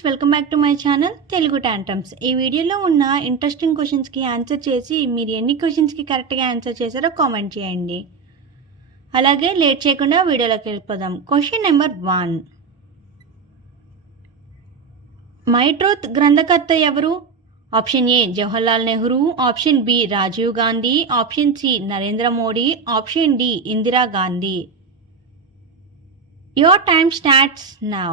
Friends, welcome back to my channel Telugu టాంటమ్స్. ఈ వీడియోలో ఉన్న ఇంట్రెస్టింగ్ క్వశ్చన్స్కి ఆన్సర్ చేసి మీరు ఎన్ని క్వశ్చన్స్కి కరెక్ట్గా ఆన్సర్ చేశారో కామెంట్ చేయండి. అలాగే లేట్ చేయకుండా వీడియోలోకి వెళ్ళిపోదాం. Question number 1. మై ట్రూత్ గ్రంథకర్త ఎవరు? Option A Jawaharlal Nehru, option B Rajiv Gandhi, option C Narendra Modi, option D Indira Gandhi. Your time starts now.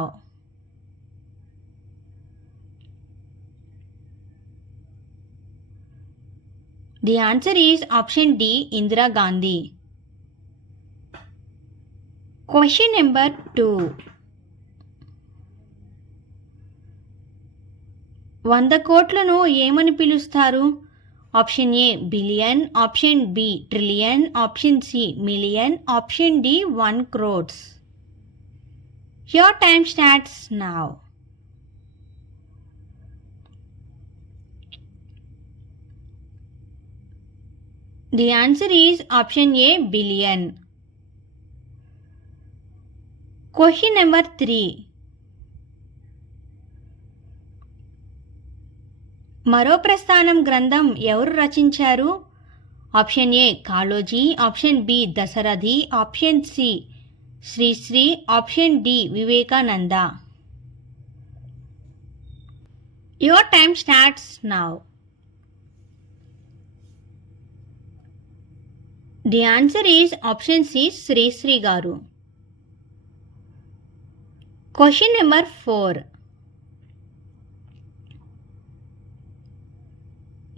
The answer is option D, Indira Gandhi. Question number 2. 100 కోట్లను ఏమని పిలుస్తారు? Option A billion, option B trillion, option C million, option D 1 crores. Your time starts now. The answer is option A, billion. Question number 3. మరో ప్రస్థానం గ్రంథం ఎవరు రచించారు? Option A Kaloji, option B Dasarathi, option C Sri Sri, option D Vivekananda. Your time starts now. The answer is option C, Sri garu. Question number 4.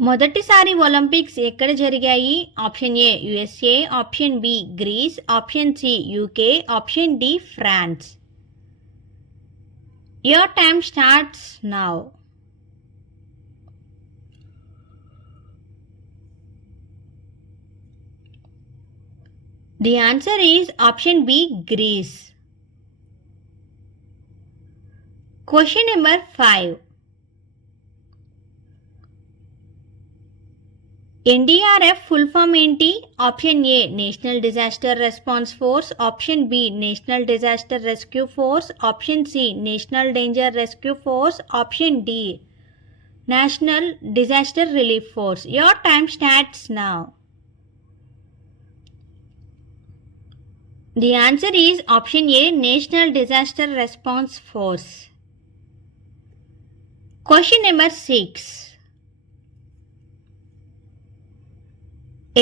మొదటిసారి Olympics ఎక్కడ జరిగాయి? Option A USA, option B Greece, option C UK, option D France. Your time starts now. The answer is option B, Greece. Question number 5. NDRF full form ఏంటి? Option A national disaster response force, option B national disaster rescue force, option C national danger rescue force, option D national disaster relief force. Your time starts now. The answer is option A, National Disaster Response Force. Question number 6.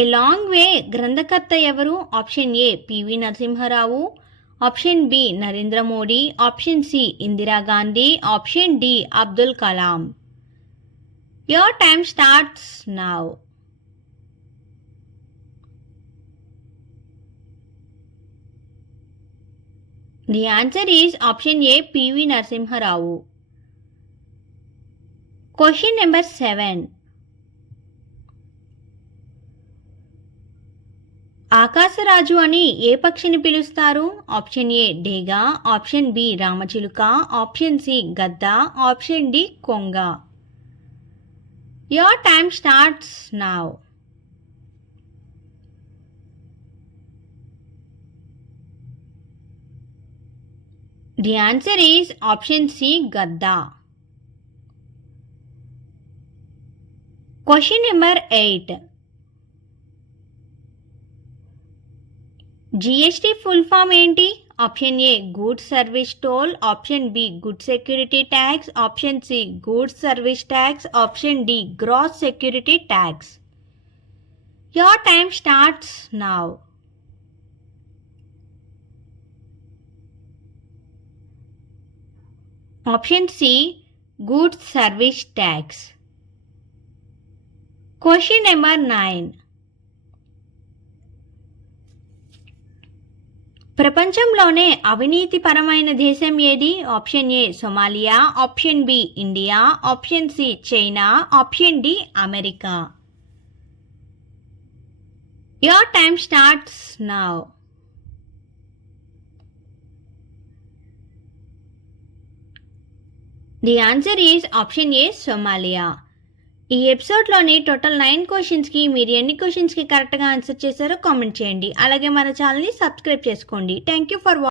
A long way గ్రంథకర్త ఎవరు? Option A పివి Narasimha Rao, option B Narendra Modi, option C Indira Gandhi, option D Abdul Kalam. Your time starts now. The answer is option A, PV Narasimha Rao. Question number 7. ఆకాశరాజు అని ఏ పక్షిని పిలుస్తారు? Option ఏ డేగా, option B రామచిలుక, option C గద్ద, option D కొంగ. Your time starts now. The answer is option C, Gadda. Question number 8. GST full form ఏంటి? Option A goods service toll, option B good security tax, option C goods service tax, option D gross security tax. Your time starts now. Option C, goods service tax. Question number 9. ప్రపంచంలోనే అవినీతిపరమైన దేశం ఏది? Option A Somalia, option B India, option C China, option D America. Your time starts now. The answer is option A, Somalia. ఈ ఎపిసోడ్లోని టోటల్ 9 క్వశ్చన్స్కి మీరు ఎన్ని క్వశ్చన్స్కి కరెక్ట్గా ఆన్సర్ చేశారో కామెంట్ చేయండి. అలాగే మన ఛానల్ని సబ్స్క్రైబ్ చేసుకోండి. Thank you for